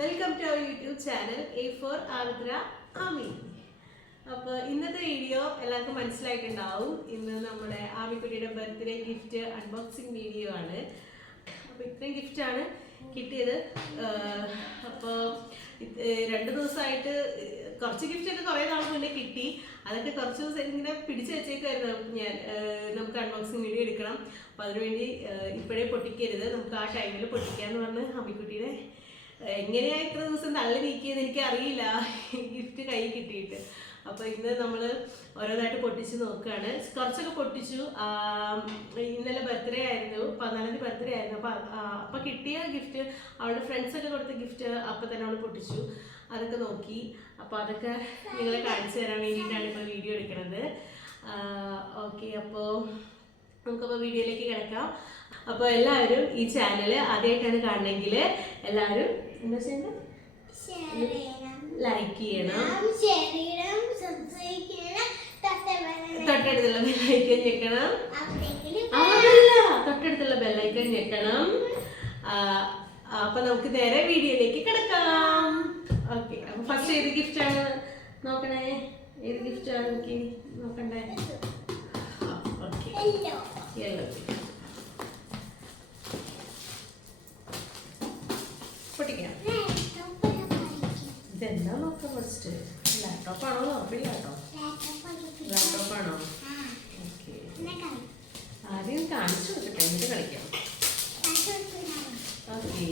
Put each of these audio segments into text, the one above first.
Welcome to our YouTube channel A for Ardra Ami. അപ്പോൾ ഇന്നത്തെ video എല്ലാവർക്കും മനസ്സിലായിട്ടുണ്ടാവും. ഇന്ന് നമ്മുടെ ആമിക്കുട്ടിയുടെ ബർത്ത്ഡേ ഗിഫ്റ്റ് അൺബോക്സിങ് വീഡിയോ ആണ്. അപ്പോൾ ഇത്രയും ഗിഫ്റ്റാണ് കിട്ടിയത്. അപ്പോൾ 2 ദിവസമായിട്ട് കുറച്ച് ഗിഫ്റ്റൊക്കെ കുറേ നാൾ മുന്നേ കിട്ടി. അതൊക്കെ കുറച്ച് ദിവസം ഇങ്ങനെ പിടിച്ചു വെച്ചേക്കായിരുന്നു. നമുക്ക് അൺബോക്സിങ് വീഡിയോ എടുക്കണം. അപ്പോൾ അതിനുവേണ്ടി ഇപ്പോഴേ പൊട്ടിക്കരുത്, നമുക്ക് ആ ടൈമിൽ പൊട്ടിക്കാമെന്ന് പറഞ്ഞ് അമ്മിക്കുട്ടീനെ എങ്ങനെയാ ഇത്ര ദിവസം തള്ളി നീക്കിയെന്ന് എനിക്ക് അറിയില്ല, ഗിഫ്റ്റ് കൈ കിട്ടിയിട്ട്. അപ്പോൾ ഇന്ന് നമ്മൾ ഓരോന്നായിട്ട് പൊട്ടിച്ച് നോക്കുകയാണ്. കുറച്ചൊക്കെ പൊട്ടിച്ചു. ഇന്നലെ ബർത്ത്ഡേ ആയിരുന്നു, 14 ബർത്ത്ഡേ ആയിരുന്നു. അപ്പോൾ കിട്ടിയ ഗിഫ്റ്റ്, അവളുടെ ഫ്രണ്ട്സൊക്കെ കൊടുത്ത ഗിഫ്റ്റ് അപ്പോൾ തന്നെ അവൾ പൊട്ടിച്ചു. അതൊക്കെ നോക്കി. അപ്പോൾ അതൊക്കെ നിങ്ങളെ കാണിച്ചു തരാൻ വേണ്ടിയിട്ടാണ് ഇപ്പോൾ വീഡിയോ എടുക്കുന്നത്. ഓക്കെ, അപ്പോൾ നമുക്കപ്പോൾ വീഡിയോയിലേക്ക് കിടക്കാം. അപ്പോൾ എല്ലാവരും ഈ ചാനൽ ആദ്യമായിട്ടാണ് കാണണമെങ്കിൽ എല്ലാവരും എന്താ ചെയ്യണം? ലൈക്ക് ചെയ്യണം, തൊട്ടടുത്തുള്ള ബെല്ലൈക്കൺ ഞെക്കണം. തൊട്ടടുത്തുള്ള ബെല്ലൈക്കൺ ഞെക്കണം. അപ്പൊ നമുക്ക് നേരെ വീഡിയോയിലേക്ക് കിടക്കാം. ഓക്കെ, അപ്പൊ ഫസ്റ്റ് ഏത് ഗിഫ്റ്റാണ് നോക്കണേ? ഏത് ഗിഫ്റ്റാണ് എനിക്ക് നോക്കണ്ടേ? Okay, yellow. പൊട്ടിക്കാം. ഇതെന്താ നോക്കാം ഫസ്റ്റ്? ലാപ്ടോപ്പാണോ? ഉറപ്പില്ല കേട്ടോ. ലാപ്ടോപ്പാണോ? ഓക്കെ, ആദ്യം കാണിച്ചു കൊടുക്കട്ടെ, എന്നിട്ട് കളിക്കാം. ഓക്കെ,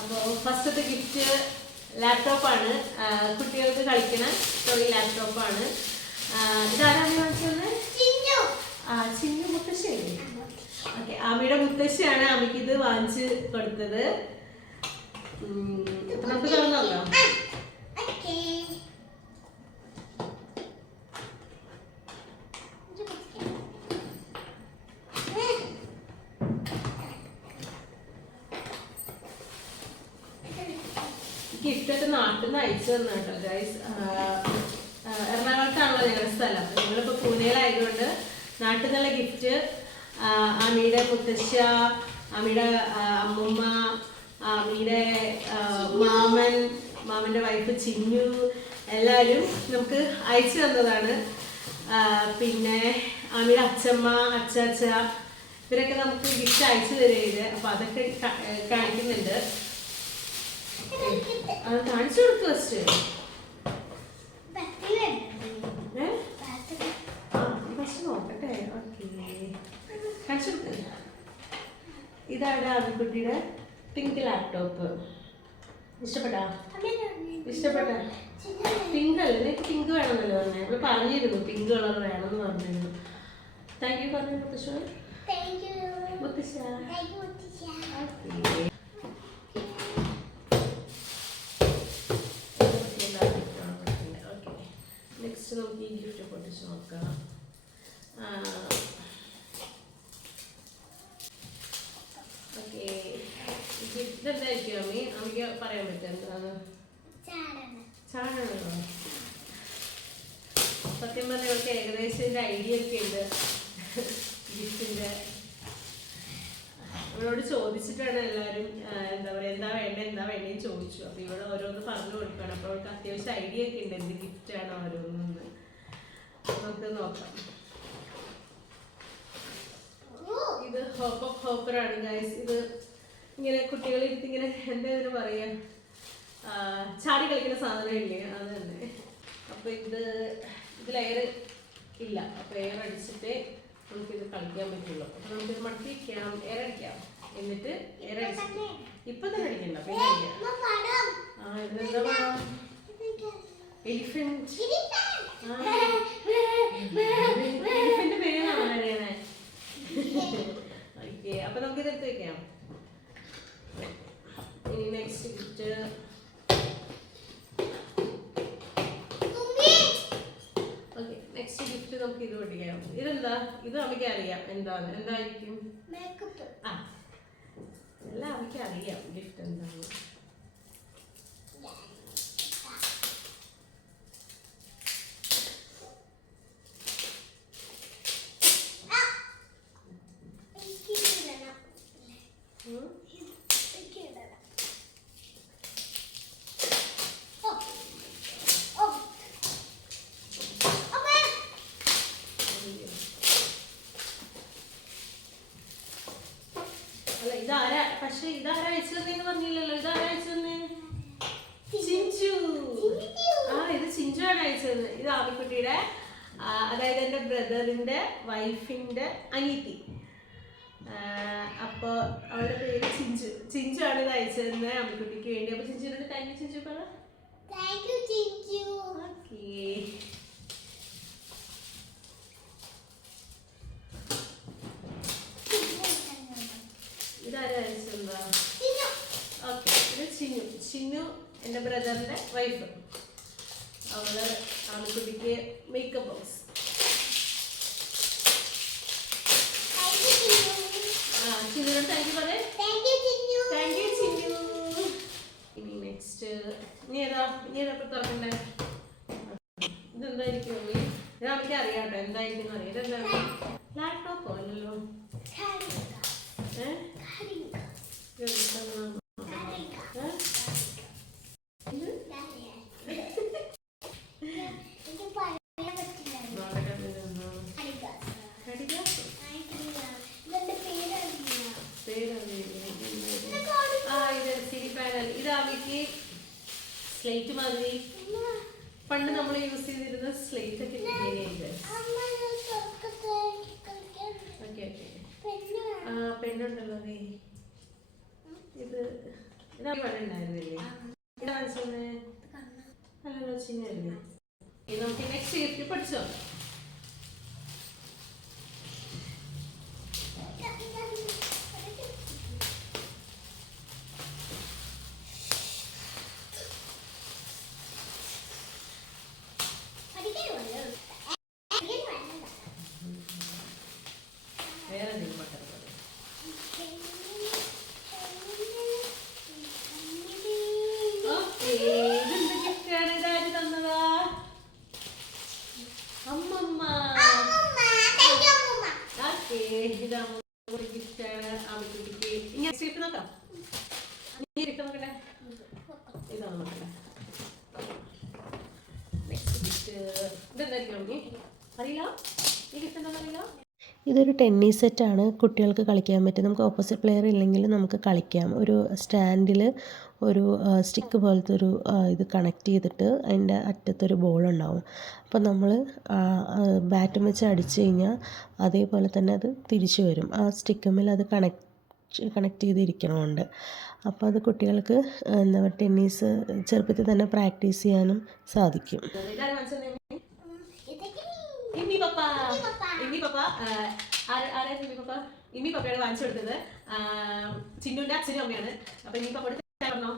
അപ്പോൾ ഫസ്റ്റത്തെ ഗിഫ്റ്റ് ലാപ്ടോപ്പാണ്. കുട്ടികൾക്ക് കളിക്കണ ലാപ്ടോപ്പാണ്. ഇതാരാണ് കാണിച്ചത്? ചിന്നു മുത്തശ്ശിയല്ലേ? ഓക്കെ, ആമിയുടെ മുത്തശ്ശിയാണ് ആമിക്ക് ഇത് വാങ്ങിച്ച് കൊടുത്തത്. നമുക്ക് തുറന്നല്ലോ. ഗിഫ്റ്റൊക്കെ നാട്ടിൽ നിന്ന് അയച്ചു തന്നു കേട്ടോ ഗൈസ്. എറണാകുളത്താണല്ലോ ഞങ്ങളുടെ സ്ഥലം. ഞങ്ങളിപ്പോൾ പൂനെയിലായതുകൊണ്ട് നാട്ടിൽ നിന്നുള്ള ഗിഫ്റ്റ് ആമിയുടെ മുത്തശ്ശ, ആമിയുടെ അമ്മൂമ്മ, ആമിയുടെ മാമൻ്റെ വൈഫ് ചിന്നു, എല്ലാവരും നമുക്ക് അയച്ചു തന്നതാണ്. പിന്നെ ആമിയുടെ അച്ഛമ്മ, അച്ചാച്ച, ഇവരൊക്കെ നമുക്ക് ഗിഫ്റ്റ് അയച്ചു തരുന്നത്. അപ്പോൾ അതൊക്കെ കാണിക്കുന്നുണ്ട്. അത് കാണിച്ചു കൊടുക്കും ഫസ്റ്റ്. നോക്കട്ടെ. ഓക്കെ, കാണിച്ചു കൊടുക്ക. ഇതാണ് ആമിക്കുട്ടിയുടെ പിങ്ക് ലാപ്ടോപ്പ്. ഇഷ്ടപ്പെട്ടാ? പിങ്ക് അല്ലേ? എനിക്ക് പിങ്ക് വേണമെന്നല്ലോ പറഞ്ഞേ. നമ്മൾ പറഞ്ഞിരുന്നു പിങ്ക് കളർ വേണമെന്ന് പറഞ്ഞിരുന്നു. താങ്ക് യു പറഞ്ഞു മുത്തശ്ശ. മുത്തശ്ശ നെക്സ്റ്റ് നമുക്ക് ഈ ഗിഫ്റ്റ് പൊട്ടിച്ച് നോക്കാം. ഓക്കെ, ഗിഫ്റ്റ് എന്തായിരിക്കും അമ്മി? അമ്മയ്ക്ക് പറയാൻ പറ്റും എന്താണ്? ചാണകോ? സത്യം പറഞ്ഞാൽ ഇവർക്ക് ഏകദേശം ഇതിൻ്റെ ഐഡിയ ഒക്കെ ഉണ്ട് ഗിഫ്റ്റിൻ്റെ. ഇവളോട് ചോദിച്ചിട്ടാണ് എല്ലാവരും എന്താ പറയുക, എന്താ വേണ്ടതെന്ന് ചോദിച്ചു. അപ്പോൾ ഇവിടെ ഓരോന്ന് പറഞ്ഞു കൊടുക്കണം. അപ്പോൾ അവൾക്ക് അത്യാവശ്യം ഐഡിയ ഒക്കെ ഉണ്ട് എന്ത് ഗിഫ്റ്റാണ് ഓരോന്ന്. നമുക്ക് നോക്കാം. ഇത് ഹോപ്പറാണ് ഗൈസ്. ഇത് ഇങ്ങനെ കുട്ടികളിരുത്തി ഇങ്ങനെ എന്താ ഇതിന് പറയുക, ചാടി കളിക്കുന്ന സാധനം ഇല്ലേ, അത് തന്നെ. അപ്പോൾ ഇതിൽ എയർ ഇല്ല. അപ്പോൾ എയർ അടിച്ചിട്ടേ നമുക്കിത് കളിക്കാൻ പറ്റുള്ളൂ. അപ്പോൾ നമുക്കിത് മടക്കി വയ്ക്കാം, എയർ അടിക്കാം. എന്നിട്ട് എയർ അടിച്ചിട്ട് ഇപ്പം തന്നെ അടിക്കണ്ട, പിന്നെ ഇതെന്താ വേണം? എലിഫന്റ്. എലിഫന്റ് പേരാണോ അറിയണേ? ഓക്കെ, അപ്പൊ നമുക്കിത് എടുത്ത് വെക്കാം. ഇനി next gift. Okay, next gift നമുക്ക് ഇത് പൊട്ടിക്കാം. ഇതെന്താ? ഇത് നമുക്ക് അറിയാം എന്തായിരിക്കും. ആ, എല്ലാം നമുക്ക് അറിയാം ഗിഫ്റ്റ് എന്താണ്. ഇതാരാ പക്ഷെ ഇതാരാ അയച്ചു തന്നേന്ന് പറഞ്ഞില്ലല്ലോ. ഇതാരാ അയച്ചു തന്നെ? ചിഞ്ചു. ഇത് ചിഞ്ചു ആണ് അയച്ചത്. ഇത് ആമിക്കുട്ടിയുടെ അതായത് എൻ്റെ ബ്രദറിന്റെ വൈഫിന്റെ അനിയത്തി. അപ്പൊ അവളുടെ പേര് ചിഞ്ചു. ചിഞ്ചു ആണ് ഇത് അയച്ചതെന്ന് ആമിക്കുട്ടിക്ക് വേണ്ടി. അപ്പൊ ചിഞ്ചുവിനോട് താങ്ക് യു ചിഞ്ചു പറ. ഓക്കേ. ഇതാരാ അയച്ചെന്താ? ഓക്കെ, ഇത് ചിന്നു. ചിന്നു എൻ്റെ ബ്രദറിന്റെ വൈഫ്. അവള് ആമിക്കുട്ടിക്ക് മേക്കപ്പ് ബോക്സ്. ചിന്നുവിനോട് താങ്ക് യു പറയേ. Thank you Chinnu. ഇനി നെക്സ്റ്റ് ഇനി ഏതാ തുറക്കണ്ടേ? ഇതെന്തായിരിക്കും? ഇത് നമുക്ക് അറിയാം കേട്ടോ എന്തായിരിക്കും അറിയാം. ഇതെന്താണ്? ലാപ്ടോപ്പോ അല്ലല്ലോ. ഇത് അമ്മയ്ക്ക് സ്ലേറ്റ് മാതിരി പണ്ട് നമ്മൾ യൂസ് ചെയ്തിരുന്ന സ്ലേറ്റ് ഒക്കെ പെണ്ണുണ്ടല്ലോ. ഇത് ഉണ്ടായിരുന്നില്ലേ? അല്ലല്ലോ ചിന്നല്ലേ. ഇത് നമുക്ക് നെക്സ്റ്റ് ഗിഫ്റ്റ് പഠിച്ചോ. വേറെ എന്തെങ്കിലും പട്ടണം ഗിഫ്റ്റാണ് ആമിക്കുട്ടിക്ക്. ഇങ്ങനെ സ്ട്രീറ്റ് നോക്കാം. നോക്കട്ടെ. ഇതാണ് നോക്കട്ടെ. നെക്സ്റ്റ് ഗിഫ്റ്റ് ഇതെന്തായിരിക്കും അറിയില്ല. ഈ ഗിഫ്റ്റ് എന്താണെന്ന് അറിയില്ല. ഇതൊരു ടെന്നീസ് സെറ്റാണ്. കുട്ടികൾക്ക് കളിക്കാൻ പറ്റും. നമുക്ക് ഓപ്പോസിറ്റ് പ്ലെയർ ഇല്ലെങ്കിൽ നമുക്ക് കളിക്കാം. ഒരു സ്റ്റാൻഡിൽ ഒരു സ്റ്റിക്ക് പോലത്തെ ഒരു ഇത് കണക്ട് ചെയ്തിട്ട് അതിൻ്റെ അറ്റത്തൊരു ബോളുണ്ടാവും. അപ്പോൾ നമ്മൾ ബാറ്റും വെച്ച് അടിച്ചു കഴിഞ്ഞാൽ അതേപോലെ തന്നെ അത് തിരിച്ചു വരും. ആ സ്റ്റിക്കുമ്മേൽ അത് കണക്ട് ചെയ്തിരിക്കണമുണ്ട്. അപ്പോൾ അത് കുട്ടികൾക്ക് എന്താ പറയുക ടെന്നീസ് ചെറുപ്പത്തിൽ തന്നെ പ്രാക്ടീസ് ചെയ്യാനും സാധിക്കും. ഇമ്മി പപ്പയാണ് വാങ്ങിച്ചു കൊടുത്തത്. ചിന്നുവിന്റെ അച്ഛനും അമ്മയാണ്. അപ്പൊ ഇമ്മി പപ്പയോട് പറഞ്ഞോ.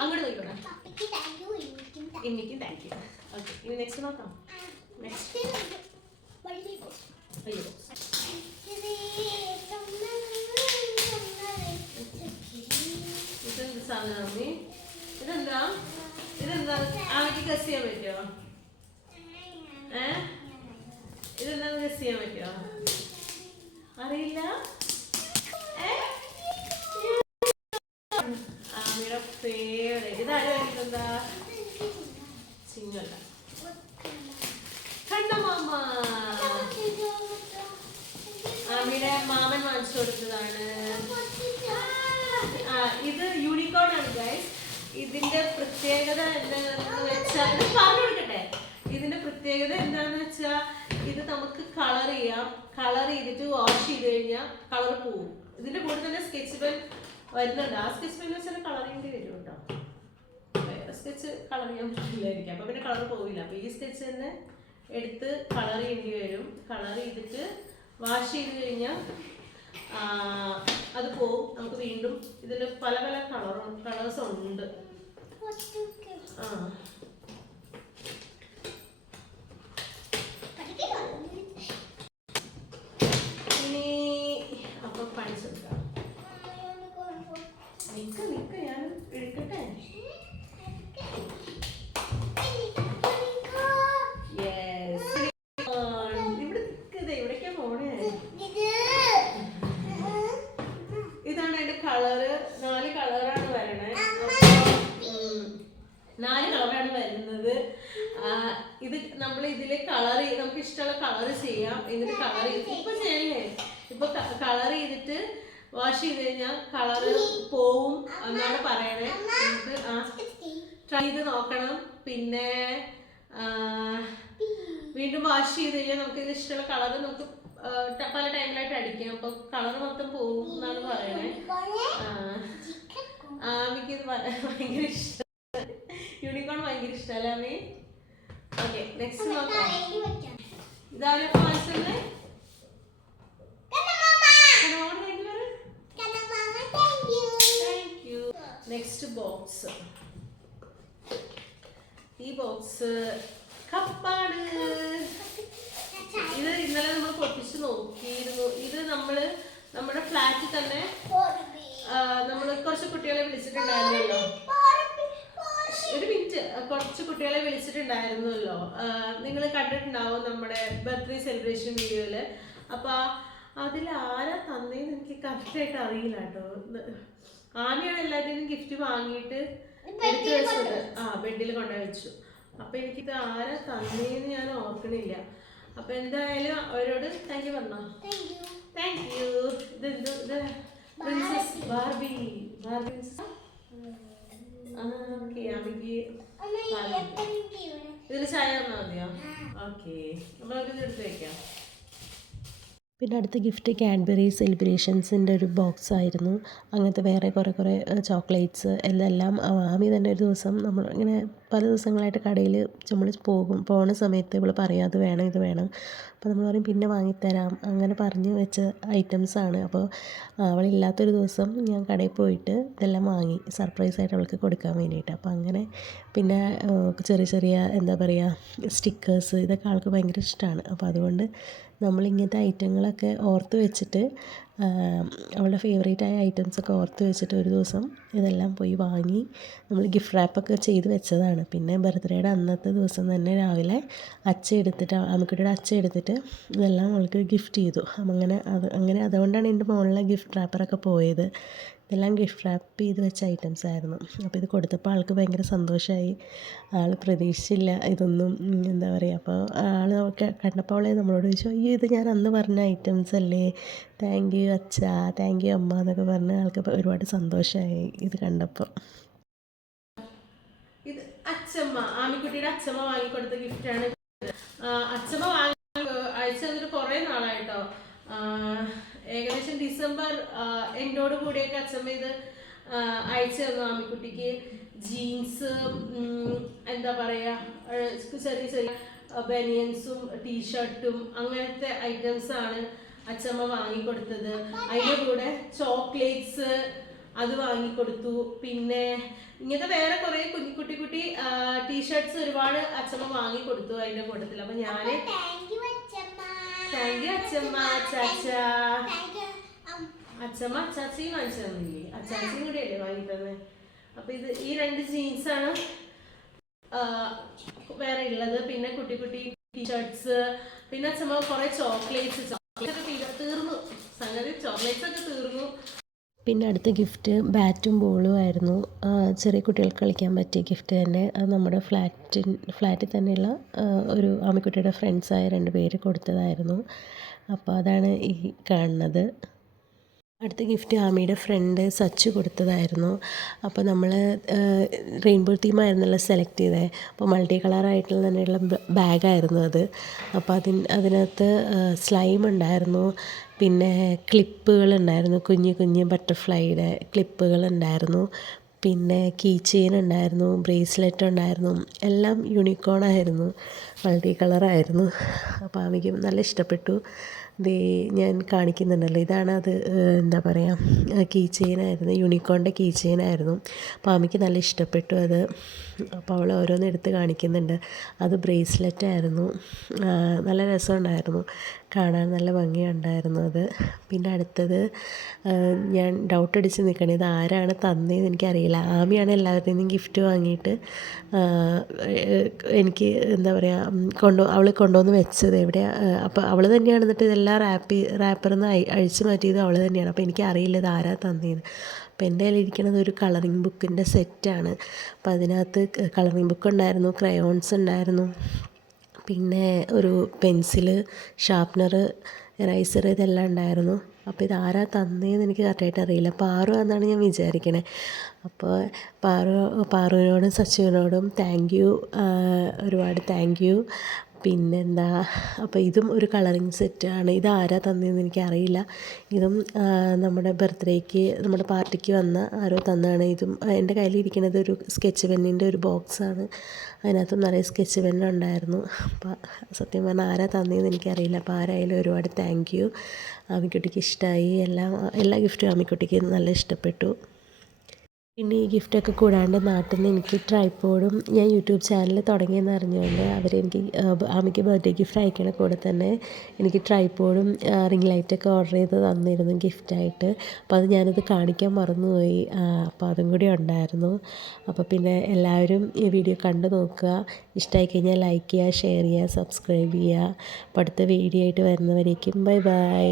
അങ്ങോട്ട് നോക്കിക്കോട്ടെ. ഇമ്മിക്കും താങ്ക് യു. ഓക്കെ, ഇനി നെക്സ്റ്റ് നോക്കാം. നെക്സ്റ്റ് ഇതെന്ത് സാധനം? ഇതെന്താ? ആൾക്ക് ഗസ് ചെയ്യാൻ പറ്റുമോ? ഇതെന്താന്ന് ഗസ് ചെയ്യാൻ പറ്റുമോ? അറിയില്ല. ആമിയുടെ ഫേവറേറ്റ്. ഇതാരും എന്താ? ചിങ്ങല്ല. കണ്ട മാമ. ആമിയുടെ മാമൻ വാങ്ങിച്ചു കൊടുത്തതാണ്. ഇത് യൂണിക്കോൺ ആണ് ഗൈസ്. ഇതിന്റെ പ്രത്യേകത എന്താണെന്ന് വെച്ചാൽ പറഞ്ഞു കൊടുക്കട്ടെ. ഇതിന്റെ പ്രത്യേകത എന്താണെന്ന് വെച്ചാൽ ഇത് നമുക്ക് കളർ ചെയ്യാം. കളർ ചെയ്തിട്ട് വാഷ് ചെയ്ത് കഴിഞ്ഞാൽ കളർ പോവും. ഇതിന്റെ കൂടെ തന്നെ സ്കെച്ച് പെൻ വരുന്നുണ്ട്. ആ സ്കെച്ച് പെൻ വെച്ചാൽ കളർ ചെയ്യേണ്ടി വരും കേട്ടോ. വേറെ സ്കെച്ച് കളർ ചെയ്യാൻ പറ്റില്ലായിരിക്കും. അപ്പൊ പിന്നെ കളർ പോവില്ല. അപ്പൊ ഈ സ്കെച്ച് തന്നെ എടുത്ത് കളർ ചെയ്യേണ്ടി വരും. കളർ ചെയ്തിട്ട് വാഷ് ചെയ്ത് കഴിഞ്ഞാൽ അത് പോവും. നമുക്ക് വീണ്ടും ഇതിൽ പല പല കളേഴ്സ് ഉണ്ട്. ഇനി അപ്പൊ പഠിച്ചെടുക്കാം. നിക്ക ഞാൻ എടുക്കട്ടെ. ഇവിടേക്കാ പോണേ. ഇതാണ് അതിന്റെ കളറ്. 4 കളറാണ് വരണേ. 4 കളറാണ് വരുന്നത്. ഇത് നമ്മൾ ഇതില് കളർ നമുക്ക് ഇഷ്ടമുള്ള കളർ ചെയ്യാം. എന്നിട്ട് കളർ ഇപ്പൊ ചെയ്യല്ലേ. ഇപ്പൊ കളർ ചെയ്തിട്ട് വാഷ് ചെയ്ത് കഴിഞ്ഞാൽ കളറ് പോവും എന്നാണ് പറയണേ. നമുക്ക് ട്രൈ ചെയ്ത് നോക്കണം. പിന്നെ വീണ്ടും വാഷ് ചെയ്ത് കഴിഞ്ഞാൽ നമുക്ക് ഇത് ഇഷ്ടമുള്ള കളറ് നമുക്ക് പല ടൈമിലായിട്ട് അടിക്കാം. അപ്പൊ കളർ മൊത്തം പോവും എന്നാണ് പറയണേ. ആമിക്ക് ഇത് ഭയങ്കര ഇഷ്ടം, യൂണിക്കോൺ ഭയങ്കര ഇഷ്ടമല്ലേ അമ്മി? ഓക്കെ, നെക്സ്റ്റ് നോക്കാം. ഇതാരും വാങ്ങിച്ചല്ലേ? Next box. ഈ ബോക്സ് കപ്പാണ്. ഇത് ഇന്നലെ നമ്മൾ പൊട്ടിച്ച് നോക്കിയിരുന്നു. ഇത് നമ്മുടെ ഫ്ലാറ്റിൽ തന്നെ നമ്മൾ കുറച്ച് കുട്ടികളെ വിളിച്ചിട്ടുണ്ടായിരുന്നല്ലോ. ഒരു മിനിറ്റ്, കുറച്ച് കുട്ടികളെ വിളിച്ചിട്ടുണ്ടായിരുന്നല്ലോ. നിങ്ങൾ കണ്ടിട്ടുണ്ടാവും നമ്മുടെ ബർത്ത്ഡേ സെലിബ്രേഷൻ വീഡിയോയില്. അപ്പൊ അതിൽ ആരാ തന്നേന്ന് എനിക്ക് കറക്റ്റായിട്ട് അറിയില്ല കേട്ടോ. ആമിയാണ് എല്ലാത്തിനും ഗിഫ്റ്റ് വാങ്ങിയിട്ട് എടുത്തു വെച്ചത്. ബെഡിൽ കൊണ്ടുപോയി വെച്ചു. അപ്പൊ എനിക്കിത് ആരാ തന്നേന്ന് ഞാൻ ഓർക്കണില്ല. അപ്പൊ എന്തായാലും അവരോട് താങ്ക് യു പറഞ്ഞോ. Thank you. ഇത് പ്രിൻസസ് ബാർബി. ഇതിൽ ചായ തന്നാ മതിയോ? ഓക്കെ, അപ്പൊ നമുക്കിത് എടുത്ത് വെക്കാം. പിന്നെ അടുത്ത ഗിഫ്റ്റ് കാഡ്ബറി സെലിബ്രേഷൻസിൻ്റെ ഒരു ബോക്സ് ആയിരുന്നു. അങ്ങനത്തെ വേറെ കുറേ ചോക്ലേറ്റ്സ് എല്ലാം ആമി തന്നെ ഒരു ദിവസം നമ്മൾ ഇങ്ങനെ പല ദിവസങ്ങളായിട്ട് കടയിൽ നമ്മൾ പോണ സമയത്ത് ഇവൾ പറയും അത് വേണം ഇത് വേണം. അപ്പോൾ നമ്മൾ പറയും പിന്നെ വാങ്ങിത്തരാം, അങ്ങനെ പറഞ്ഞ് വെച്ച ഐറ്റംസാണ്. അപ്പോൾ അവളില്ലാത്തൊരു ദിവസം ഞാൻ കടയിൽ പോയിട്ട് ഇതെല്ലാം വാങ്ങി സർപ്രൈസായിട്ട് അവൾക്ക് കൊടുക്കാൻ വേണ്ടിയിട്ട്. അപ്പോൾ അങ്ങനെ പിന്നെ ചെറിയ എന്താ പറയുക സ്റ്റിക്കേഴ്സ്, ഇതൊക്കെ ആൾക്ക് ഭയങ്കര ഇഷ്ടമാണ്. അപ്പോൾ അതുകൊണ്ട് നമ്മളിങ്ങനത്തെ ഐറ്റങ്ങളൊക്കെ ഓർത്ത് വെച്ചിട്ട് അവളുടെ ഫേവറേറ്റ് ആയ ഐറ്റംസൊക്കെ ഓർത്ത് വെച്ചിട്ട് ഒരു ദിവസം ഇതെല്ലാം പോയി വാങ്ങി നമ്മൾ ഗിഫ്റ്റ് റാപ്പൊക്കെ ചെയ്ത് വെച്ചതാണ്. പിന്നെ ബർത്ത്ഡേയുടെ അന്നത്തെ ദിവസം തന്നെ രാവിലെ ആമിക്കുട്ടിയുടെ അച്ഛ എടുത്തിട്ട് ഇതെല്ലാം അവൾക്ക് ഗിഫ്റ്റ് ചെയ്തു. അങ്ങനെ അതുകൊണ്ടാണ് എൻ്റെ മുകളിലെ ഗിഫ്റ്റ് റാപ്പറൊക്കെ പോയത്. ഇതെല്ലാം ഗിഫ്റ്റ് റാപ്പ് ചെയ്ത് വെച്ച ഐറ്റംസ് ആയിരുന്നു. അപ്പോൾ ഇത് കൊടുത്തപ്പോൾ ആൾക്ക് ഭയങ്കര സന്തോഷമായി. ആൾ പ്രതീക്ഷിച്ചില്ല ഇതൊന്നും, എന്താ പറയുക. അപ്പോൾ ആൾ കണ്ടപ്പോൾ അവളെ നമ്മളോട് ചോദിച്ചു, അയ്യോ ഇത് ഞാൻ അന്ന് പറഞ്ഞ ഐറ്റംസ് അല്ലേ, താങ്ക് യു അച്ഛാ, താങ്ക് യു അമ്മ എന്നൊക്കെ പറഞ്ഞ് ആൾക്ക് ഒരുപാട് സന്തോഷമായി ഇത് കണ്ടപ്പോൾ. ഇത് അച്ഛമ്മ, ആമിക്കുട്ടിയുടെ അച്ഛമ്മ വാങ്ങിക്കൊടുത്ത ഗിഫ്റ്റാണ്. അച്ഛമ്മ അയച്ചു തന്നിട്ട് കുറേ നാളായിട്ടോ. ഏകദേശം ഡിസംബർ എൻഡോട് കൂടിയൊക്കെ അച്ഛമ്മ ഇത് അയച്ചു തന്നു ആമിക്കുട്ടിക്ക്. ജീൻസ്, എന്താ പറയാ, ചെറിയ ബനിയൻസും ടീഷർട്ടും അങ്ങനത്തെ ഐറ്റംസ് ആണ് അച്ഛമ്മ വാങ്ങിക്കൊടുത്തത്. അതിൻ്റെ കൂടെ ചോക്ലേറ്റ്സ് അത് വാങ്ങിക്കൊടുത്തു. പിന്നെ ഇങ്ങനത്തെ വേറെ കുറെ കുട്ടി ടീഷർട്ട്സ് ഒരുപാട് അച്ഛമ്മ വാങ്ങിക്കൊടുത്തു അതിന്റെ കൂട്ടത്തിൽ. അപ്പൊ ഞാന് താങ്ക് യു അച്ഛമ്മ, അച്ഛമ്മ അച്ചാച്ചിയും വാങ്ങിച്ചു തന്നില്ലേ, അച്ചാച്ചിയും കൂടിയല്ലേ വാങ്ങി തന്നെ. അപ്പൊ ഈ 2 ജീൻസാണ് വേറെ ഉള്ളത്. പിന്നെ കുട്ടി ടീഷർട്ട്സ്, പിന്നെ അച്ഛമ്മ കുറെ ചോക്ലേറ്റ്സ് ഒക്കെ തീർന്നു. സംഗതി ചോക്ലേറ്റ്സ് ഒക്കെ തീർന്നു. പിന്നെ അടുത്ത ഗിഫ്റ്റ് ബാറ്റും ബോളും ആയിരുന്നു. ചെറിയ കുട്ടികൾക്ക് കളിക്കാൻ പറ്റിയ ഗിഫ്റ്റ് തന്നെ. അത് നമ്മുടെ ഫ്ലാറ്റിൽ തന്നെയുള്ള ഒരു ആമിക്കുട്ടിയുടെ ഫ്രണ്ട്സായ 2 പേര് കൊടുത്തതായിരുന്നു. അപ്പോൾ അതാണ് ഈ കാണുന്നത്. അടുത്ത ഗിഫ്റ്റ് ആമിയുടെ ഫ്രണ്ട് സച്ചു കൊടുത്തതായിരുന്നു. അപ്പോൾ നമ്മൾ റെയിൻബോ തീമായിരുന്നല്ലോ സെലക്ട് ചെയ്തത്. അപ്പോൾ മൾട്ടി കളറായിട്ടുള്ള തന്നെയുള്ള ബാഗായിരുന്നു അത്. അപ്പോൾ അതിനകത്ത് സ്ലൈം ഉണ്ടായിരുന്നു, പിന്നെ ക്ലിപ്പുകളുണ്ടായിരുന്നു, കുഞ്ഞ് ബട്ടർഫ്ലൈയുടെ ക്ലിപ്പുകളുണ്ടായിരുന്നു, പിന്നെ കീ ചെയിൻ ഉണ്ടായിരുന്നു, ബ്രേസ്ലെറ്റ് ഉണ്ടായിരുന്നു. എല്ലാം യൂണിക്കോണായിരുന്നു, മൾട്ടി കളറായിരുന്നു. അപ്പോൾ ആമിക്ക് നല്ല ഇഷ്ടപ്പെട്ടു. ഞാൻ കാണിക്കുന്നുണ്ടല്ലോ, ഇതാണ് അത്. എന്താ പറയുക, കീ ചെയിനായിരുന്നു, യൂണിക്കോണിൻ്റെ കീ ചെയിനായിരുന്നു. അപ്പോൾ ആമിക്ക് നല്ല ഇഷ്ടപ്പെട്ടു അത്. അപ്പോൾ അവൾ ഓരോന്ന് എടുത്ത് കാണിക്കുന്നുണ്ട്. അത് ബ്രേസ്ലെറ്റ് ആയിരുന്നു. നല്ല രസമുണ്ടായിരുന്നു കാണാൻ, നല്ല ഭംഗിയുണ്ടായിരുന്നു അത്. പിന്നെ അടുത്തത് ഞാൻ ഡൗട്ട് അടിച്ച് നിൽക്കണേ, ഇത് ആരാണ് തന്നതെന്ന് എനിക്കറിയില്ല. ആമിയാണ് എല്ലാവരുടെയും നിന്നും ഗിഫ്റ്റ് വാങ്ങിയിട്ട് എനിക്ക് എന്താ പറയുക അവൾ കൊണ്ടുവന്ന് വെച്ചത് എവിടെയാണ്. അപ്പോൾ അവൾ തന്നെയാണ് എന്നിട്ട് ഇതെല്ലാം റാപ്പറിന്ന് അഴിച്ചു മാറ്റിയത് അവൾ തന്നെയാണ്. അപ്പോൾ എനിക്കറിയില്ല ഇത് ആരാ തന്നതെന്ന്. അപ്പോൾ എൻ്റെ കയ്യിലിരിക്കുന്നത് ഒരു കളറിങ് ബുക്കിൻ്റെ സെറ്റാണ്. അപ്പോൾ അതിനകത്ത് കളറിങ് ബുക്ക് ഉണ്ടായിരുന്നു, ക്രയോൺസ് ഉണ്ടായിരുന്നു, പിന്നെ ഒരു പെൻസില്, ഷാർപ്നർ, എറൈസർ ഇതെല്ലാം ഉണ്ടായിരുന്നു. അപ്പോൾ ഇതാരാ തന്നതെന്ന് എനിക്ക് കറക്റ്റായിട്ട് അറിയില്ല. പാറു എന്നാണ് ഞാൻ വിചാരിക്കണേ. അപ്പോൾ പാറുവിനോടും സച്ചുവിനോടും താങ്ക് യു, ഒരുപാട് താങ്ക് യു. പിന്നെന്താ, അപ്പോൾ ഇതും ഒരു കളറിങ് സെറ്റാണ്. ഇതാരാ തന്നതെന്ന് എനിക്കറിയില്ല. ഇതും നമ്മുടെ ബർത്ത്ഡേക്ക്, നമ്മുടെ പാർട്ടിക്ക് വന്ന ആരോ തന്നതാണ്. ഇതും എൻ്റെ കയ്യിലിരിക്കുന്നത് ഒരു സ്കെച്ച് പെന്നിൻ്റെ ഒരു ബോക്സാണ്. അതിനകത്തും നിറയെ സ്കെച്ച് പെന്നുണ്ടായിരുന്നു. അപ്പോൾ സത്യം പറഞ്ഞാൽ ആരാ തന്നതെന്ന് എനിക്കറിയില്ല. അപ്പോൾ ആരായാലും ഒരുപാട് താങ്ക് യു. ആമിക്കുട്ടിക്ക് ഇഷ്ടമായി. എല്ലാ ഗിഫ്റ്റും ആമിക്കുട്ടിക്ക് നല്ല ഇഷ്ടപ്പെട്ടു. പിന്നെ ഈ ഗിഫ്റ്റൊക്കെ കൂടാണ്ട് നാട്ടിൽ നിന്ന് എനിക്ക് ട്രൈപ്പോഡും, ഞാൻ യൂട്യൂബ് ചാനൽ തുടങ്ങിയെന്ന് അറിഞ്ഞുകൊണ്ട് അവരെനിക്ക് ആമിക്ക് ബർത്ത്ഡേ ഗിഫ്റ്റ് അയക്കണ കൂടെ തന്നെ എനിക്ക് ട്രൈപ്പോഡും റിംഗ് ലൈറ്റൊക്കെ ഓർഡർ ചെയ്ത് തന്നിരുന്നു ഗിഫ്റ്റായിട്ട്. അപ്പോൾ അത് ഞാനത് കാണിക്കാൻ മറന്നുപോയി. അപ്പോൾ അതും കൂടി ഉണ്ടായിരുന്നു. അപ്പോൾ പിന്നെ എല്ലാവരും ഈ വീഡിയോ കണ്ടു നോക്കുക. ഇഷ്ടമായി കഴിഞ്ഞാൽ ലൈക്ക് ചെയ്യുക, ഷെയർ ചെയ്യുക, സബ്സ്ക്രൈബ് ചെയ്യുക. അപ്പോൾ അടുത്ത വീഡിയോ ആയിട്ട് വരുന്നവരേക്കും ബൈ ബൈ.